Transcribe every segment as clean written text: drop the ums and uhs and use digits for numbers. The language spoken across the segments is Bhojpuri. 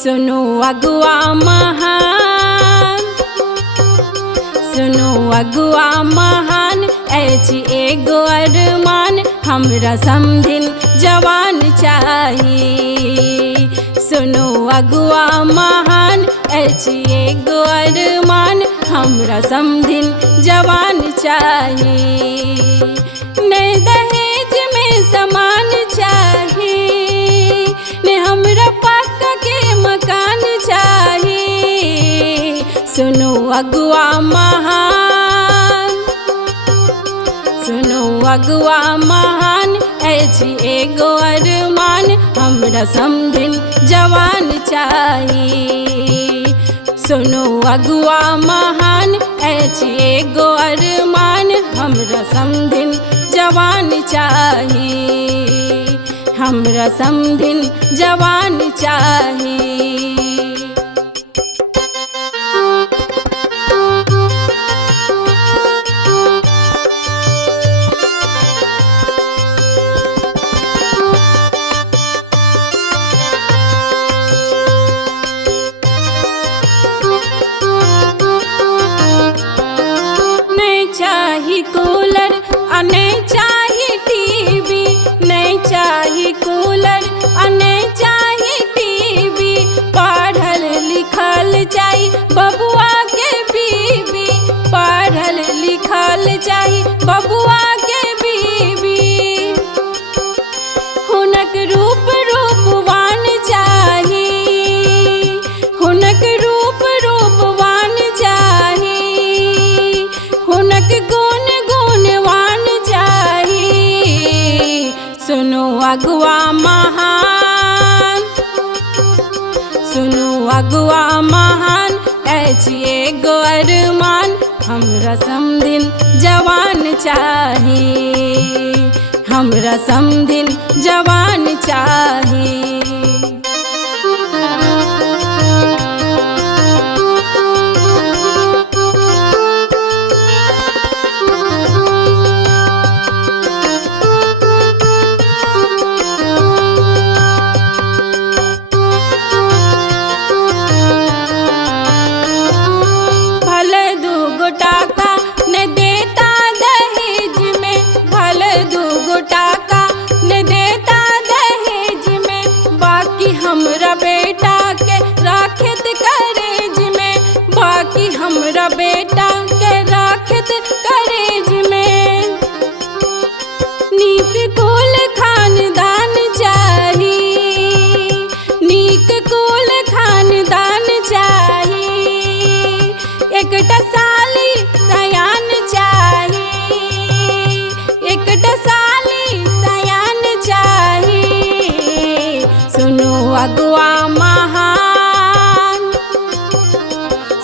सुनो अगुआ महान, सुनो अगुआ महान, ऐची एगो अरमान हमरा समधिन जवान चाही। सुनो अगुआ महान, ऐची एगो अरमान हमरा समधिन जवान चाही। ने दहेज में सामान चाही, ने हमरा पक्का के मकान चाही। सुनो अगुआ महान, सुनो अगुआ महान, ऐची एगो अरमान हमरा समधिन जवान चाही। सुनो अगुआ महान, ऐची एगो अरमान हमरा समधिन जवान चाही, हमरा समधिन जवान चाही। चाही कूलर आ नहीं चाही टीवी, नहीं चाही कूलर आ नहीं चाही टीवी। पढ़ल लिखल चाही बबुआ के बीबी, पढ़ल लिखल चाही बबुआ के बीबी। हुनक रूप रूपवान चाही, हुनक रूप रूपवान चाही, हुनक गुण गुणवान चाही। सुनो अगुआ महान, सुनो अगुआ महान, ऐची एगो अरमान हमरा समधिन जवान चाही, हमरा समधिन जवान चाही। टाका ने देता दहेज में, भले दूगो टाका ने देता दहेज में। बाकी हमरा बेटा के राखत करेज में, बाकी हमरा बेटा के राखत करेज में। नीक कुल खानदान चाही, नीक कुल खानदान चाही। एकटा साली सयान चाही, एकटा साली सयान चाही। सुनो अगुआ महान,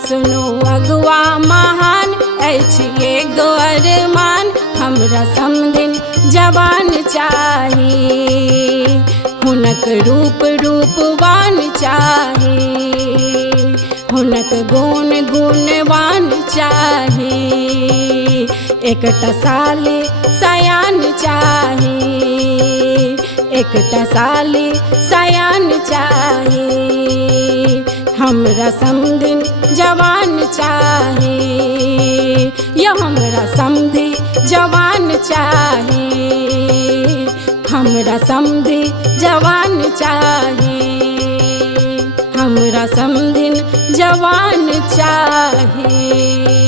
सुनो अगुआ महान, ऐची एगो अरमान हमरा समधिन जवान चाही। हुनक रूप रूपवान चाही, हुनक गुण गुणवान चाही। एकटा साली सयान चाही, एकटा साली सयान चाही। हमरा समधिन जवान चाही, या हमरा समधि जवान चाही, हमरा समधि जवान चाही, हमरा समधिन जवान चाही।